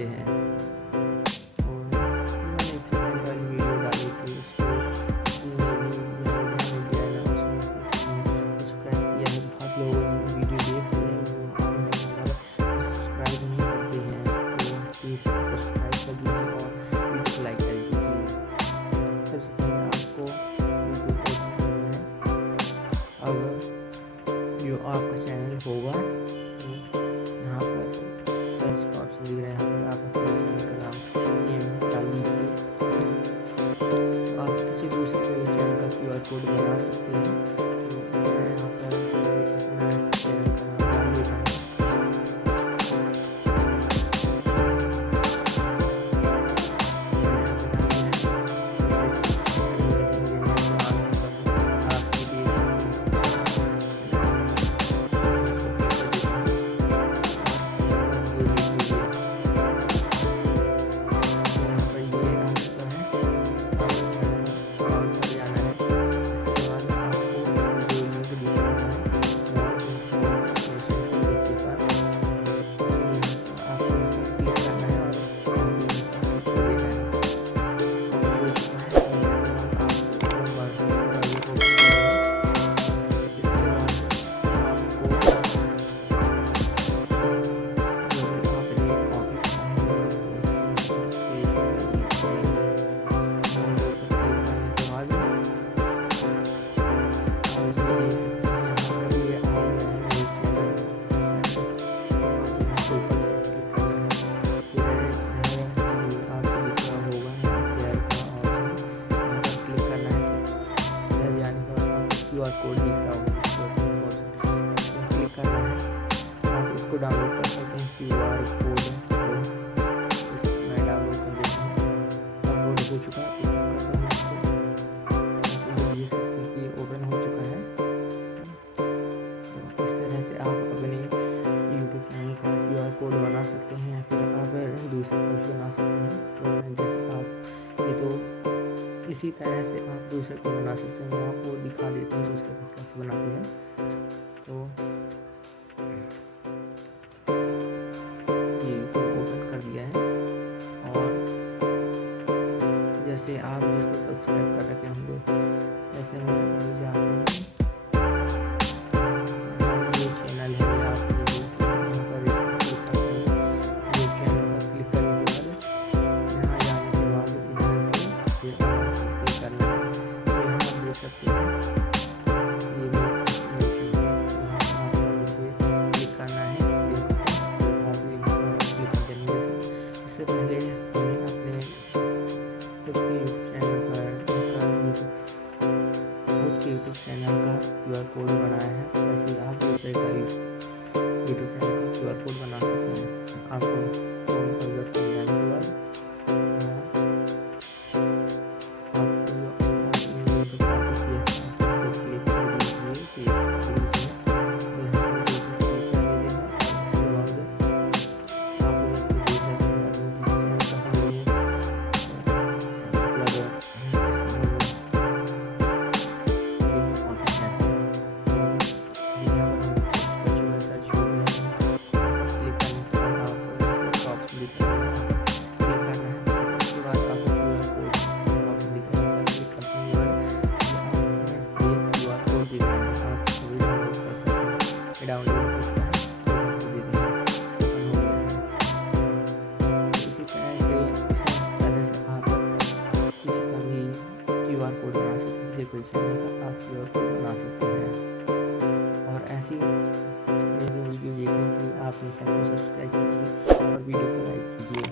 सकते हैं। और मैंने इससे पहले वाली वीडियो डाली थी, उसको किसी ने भी ध्यान नहीं दिया ना, उसमें किसी ने सब्सक्राइब किया है। बहुत लोगों ने वीडियो देख ली है, वो आए हैं मगर सब्सक्राइब नहीं करते हैं, तो प्लीज़ सब्सक्राइब कर दीजिए और वीडियो को लाइक कर दीजिए। सबसे पहले आपको वीडियो को करना है। अगर जो आपका चैनल होगा तो यहाँ पर सर्च का ऑप्शन दिख रहा है, यहाँ पर आप अपने चैनल का नाम नेम डाल दीजिए। आप किसी दूसरे के चैनल का QR कोड बना सकते हैं। तो मैं यहाँ पर अपना चैनल का नाम डाल देता हूँ। QR कोड दिख रहा होगा, इसको क्लिक करना है। आप इसको डाउनलोड कर सकते हैं QR कोड को। मैं डाउनलोड कर देता हूँ, डाउनलोड हो चुका है। ये देख सकते हैं कि ओपन हो चुका है। तो इस तरह से आप अपने YouTube चैनल का QR कोड बना सकते हैं या फिर आप दूसरे कोड बना सकते हैं। तो जैसे आप ये तो इसी तरह से आप दूसरे को बना सकते हैं। मैं आपको दिखा देता हूँ दूसरे को कैसे बनाते हैं। तो ये तो ओपन कर दिया है, और जैसे आप जिसको सब्सक्राइब कर रखे होंगे, जैसे मैं अभी जाता हूँ, ये चैनल है, आप यहाँ पर क्लिक करते हैं। ये चैनल पर क्लिक करने के बाद यहाँ जाने के बाद इधर पे फिर क्लिक करना है। तो यहाँ आप देख सकते हैं ये क्लिक करना है। इससे पहले हमने अपने खुद के यूट्यूब चैनल का QR कोड बनाया है, वैसे आप दूसरे का यूट्यूब चैनल का QR कोड बना सकते हैं। आपको होम पर जाने के बाद डाउनलोड हो चुका है, दे देंगे, ओपन हो गया है। इसी तरह से आप किसी का भी QR कोड बना सकते हैं, कोई चैनल का आप QR कोड बना सकते हैं। और ऐसी वीडियो देखने के लिए आप मेरे चैनल को सब्सक्राइब कीजिए और वीडियो को लाइक कीजिए।